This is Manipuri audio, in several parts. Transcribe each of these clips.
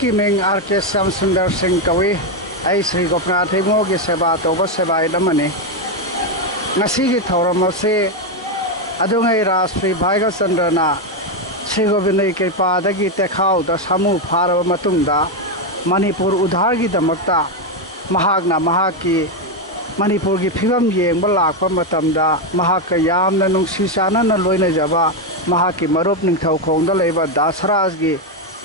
की मिंग आर के श्याम सुंदर सिंह कवि आई श्री गोपनाथ हिमो की सेवा तौब सेवा इदमने ngasi की थौरम से अदुंगै राष्ट्रीय भाईगा चंद्रना श्री गोविंद कृपादगी तेखाव द सामू फारब मतुंगदा मणिपुर उद्धार की दमकता महागना महाकी मणिपुर की फिवम येंब लाखप मतमदा महाक यामना नुंसी चानना लोइनजबा महाकी मरुप निंगथौखोंदा लेबा दासराज की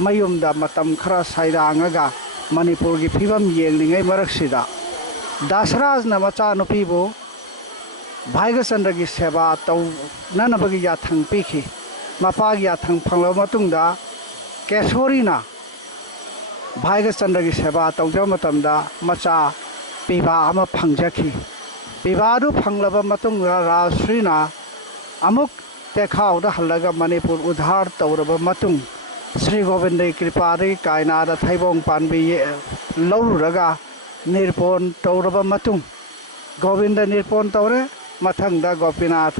मयुमदा मतम खरा साइरांगगा मणिपुर की फिवम येंगलिंगै मरकसिदा दासराज न मचा नुपीबो भाईगचंद्र की सेवा तौननबगी याथंग पीखि मपागी याथंग फंगलब मतुंगदा केशोरीना भाईगचंद्र की सेवा तौजब मतमदा मचा पीबा अमा फंगजखि पीबादु फंगलब मतुंगदा राजश्रीना अमुक तेखावदा हल्लगा मणिपुर उद्धार तौरब मतुंग श्री गोविंद कृपादगी कायनादा थैबोंग पानबी लौरुरगा निर्पोन तौरब मतुंग गोविंद निर्पोन तौरे मथंगदा गोपीनाथ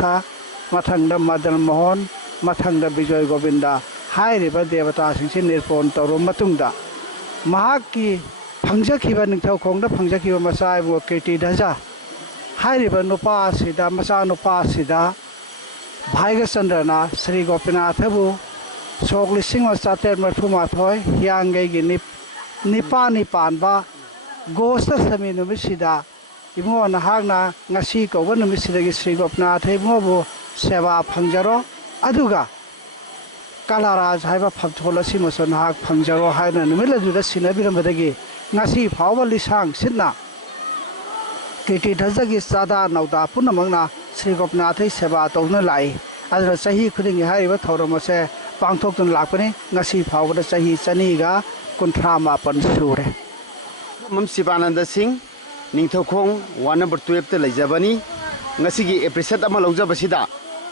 मथंगदा मदन मोहन मथंगदा विजय गोविंदा हाइरिबा देवता सिंह निर्पोन तौरब मतुंगदा महाकी फंगजखिबा निंगथौखोंदा फंगजखिबा मचाइबो कीर्ति धजा हाइरिबा नुपा सिदा मचा नुपा सिदा भाईगचंद्रना श्री गोपीनाथबु सोक लिसिंग चातेर मरफुमाथोय हियांगैगी निपा निपानबा गोस्त समी नुमिसिदा इमो नहागना ngasi कौब नुमिसिदगी श्री गोपीनाथ इमोबु सेवा फंगजरो अदुगा कलाराज हाइबा फबथोल असि मसो नहाग फंगजरो हाइना नुमिलदुदा सिनबिरमदगी ngasi फावबा लिसांग सिदना कीर्ति धजगी चादा नौदा पुनमंगना श्री गोपीनाथ सेवा तौना लाई अदर सही खुदिंग हाइबा थौरमसे पांथोक्तन लापने ngasi फावबा सही चनीगा कुंथ्रा मापन सुरे ममसिबानंद सिंह निंगथौखोंग 1 नंबर 12 ते लेजबनी ngasi एप्रिसिएट अमा लौजबसिदा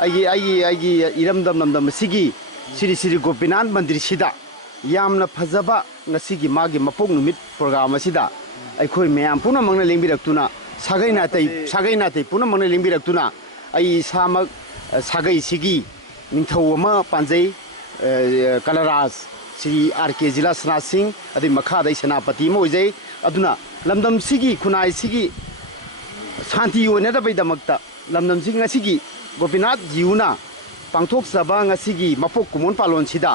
आइगी इरमदम नमदम सिगी श्री श्री गोपीनाथ मंदिर सिदा यामना फजबा ngasi मागी मपोक नुमित प्रोग्राम असिदा अखोय मयाम पुनमंगना लिंबिरक्तुना सागै नातै पुनमंगना लिंबिरक्तुना आई सामक सागै सिगी निंगथौ अमा पांजै कलराज श्री आर के जिला सना सिंह अदि मखादै सेनापति मोजै अदुना लमदम सिगी खुनाई सिगी शांति ओनदबै दमकता लमदम सिंह ngasi गोपीनाथ जीउना पांथोक सबा ngasi मपोक कुमोन पालोन सिदा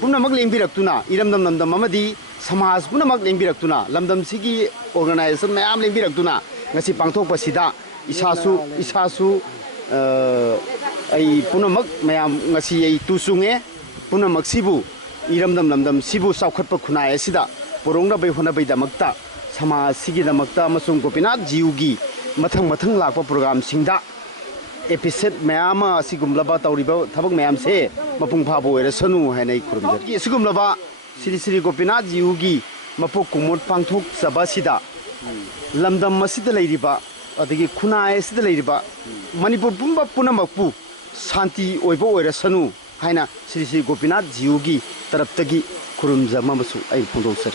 पुनमक लेंबिरक्तुना इरमदम नमदम अमदी समाज पुनमक लेंबिरक्तुना लमदम सिगी ऑर्गेनाइजेशन मयाम लेंबिरक्तुना ngasi पांथोक पसिदा इसासु आई पुनमक मयाम ngasi आई तुसुंगे पुनमक सिबु इरमदम नमदम सिबु सावखतप खुनाय असिदा पोरोंगदबै होनबै दमकता समाज सिगी दमकता अमसुंग गोपीनाथ जीउगी मथंग मथंग लाकपा प्रोग्राम सिंगदा एपिसोड मयाम सिगुमलबा तौरिबा थबक मयाम से मपुंग फाबो एरसनु हाइनै खुरुमजर सिगुमलबा श्री श्री गोपीनाथ जीउगी मपु कुमोट पांथोक सबसिदा लमदम मसिदा लैरिबा अदगी खुनाय सिदा लैरिबा मणिपुर पुंबा पुनमकपु शांति ओइबो ओइरसनु हाइना श्री श्री गोपीनाथ जीउगी तरफतगी खुरुमजर ममसु आई फोंदोसर